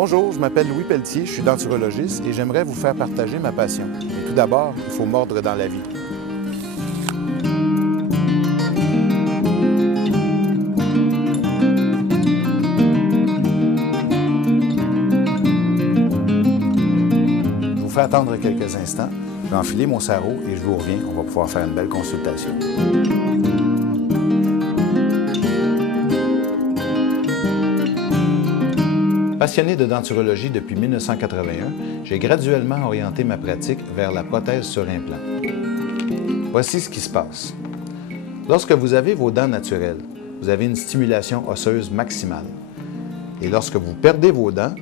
Bonjour, je m'appelle Louis Pelletier, je suis denturologiste et j'aimerais vous faire partager ma passion. Mais tout d'abord, il faut mordre dans la vie. Je vous fais attendre quelques instants, je vais enfiler mon sarrau et je vous reviens, on va pouvoir faire une belle consultation. Passionné de denturologie depuis 1981, j'ai graduellement orienté ma pratique vers la prothèse sur implant. Voici ce qui se passe. Lorsque vous avez vos dents naturelles, vous avez une stimulation osseuse maximale. Et lorsque vous perdez vos dents,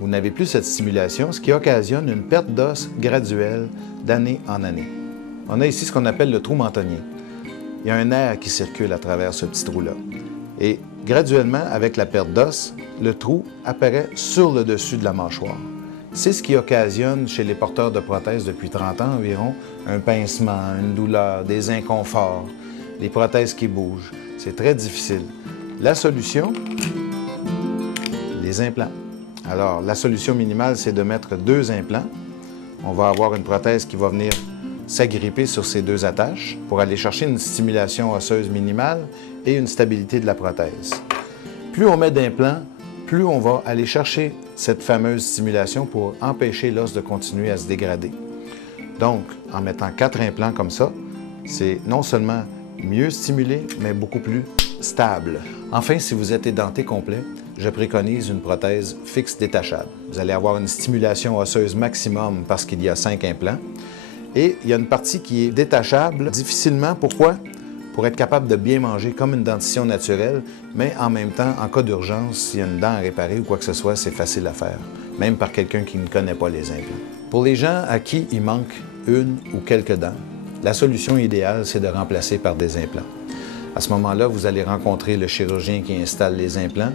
vous n'avez plus cette stimulation, ce qui occasionne une perte d'os graduelle d'année en année. On a ici ce qu'on appelle le trou mentonnier. Il y a un air qui circule à travers ce petit trou-là. Et graduellement, avec la perte d'os, le trou apparaît sur le dessus de la mâchoire. C'est ce qui occasionne chez les porteurs de prothèses depuis 30 ans environ un pincement, une douleur, des inconforts, des prothèses qui bougent. C'est très difficile. La solution, les implants. Alors, la solution minimale, c'est de mettre 2 implants. On va avoir une prothèse qui va venir s'agripper sur ces 2 attaches pour aller chercher une stimulation osseuse minimale et une stabilité de la prothèse. Plus on met d'implants, plus on va aller chercher cette fameuse stimulation pour empêcher l'os de continuer à se dégrader. Donc, en mettant 4 implants comme ça, c'est non seulement mieux stimulé, mais beaucoup plus stable. Enfin, si vous êtes édenté complet, je préconise une prothèse fixe détachable. Vous allez avoir une stimulation osseuse maximum parce qu'il y a 5 implants. Et il y a une partie qui est détachable difficilement. Pourquoi? Pour être capable de bien manger comme une dentition naturelle, mais en même temps, en cas d'urgence, s'il y a une dent à réparer ou quoi que ce soit, c'est facile à faire, même par quelqu'un qui ne connaît pas les implants. Pour les gens à qui il manque une ou quelques dents, la solution idéale, c'est de remplacer par des implants. À ce moment-là, vous allez rencontrer le chirurgien qui installe les implants,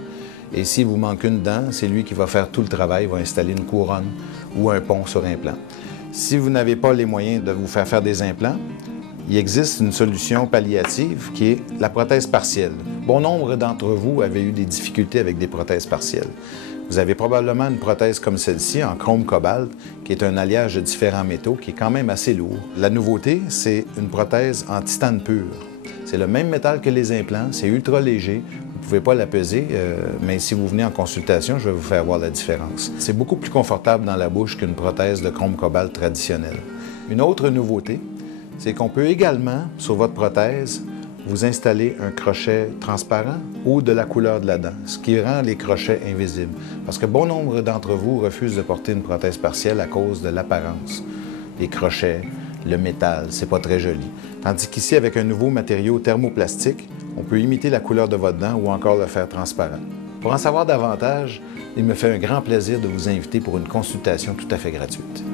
et s'il vous manque une dent, c'est lui qui va faire tout le travail, il va installer une couronne ou un pont sur implant. Si vous n'avez pas les moyens de vous faire des implants, il existe une solution palliative qui est la prothèse partielle. Bon nombre d'entre vous avaient eu des difficultés avec des prothèses partielles. Vous avez probablement une prothèse comme celle-ci en chrome cobalt, qui est un alliage de différents métaux, qui est quand même assez lourd. La nouveauté, c'est une prothèse en titane pur. C'est le même métal que les implants, c'est ultra léger. Vous ne pouvez pas la peser, mais si vous venez en consultation, je vais vous faire voir la différence. C'est beaucoup plus confortable dans la bouche qu'une prothèse de chrome cobalt traditionnelle. Une autre nouveauté, c'est qu'on peut également, sur votre prothèse, vous installer un crochet transparent ou de la couleur de la dent, ce qui rend les crochets invisibles. Parce que bon nombre d'entre vous refusent de porter une prothèse partielle à cause de l'apparence. Les crochets, le métal, c'est pas très joli. Tandis qu'ici, avec un nouveau matériau thermoplastique, on peut imiter la couleur de votre dent ou encore le faire transparent. Pour en savoir davantage, il me fait un grand plaisir de vous inviter pour une consultation tout à fait gratuite.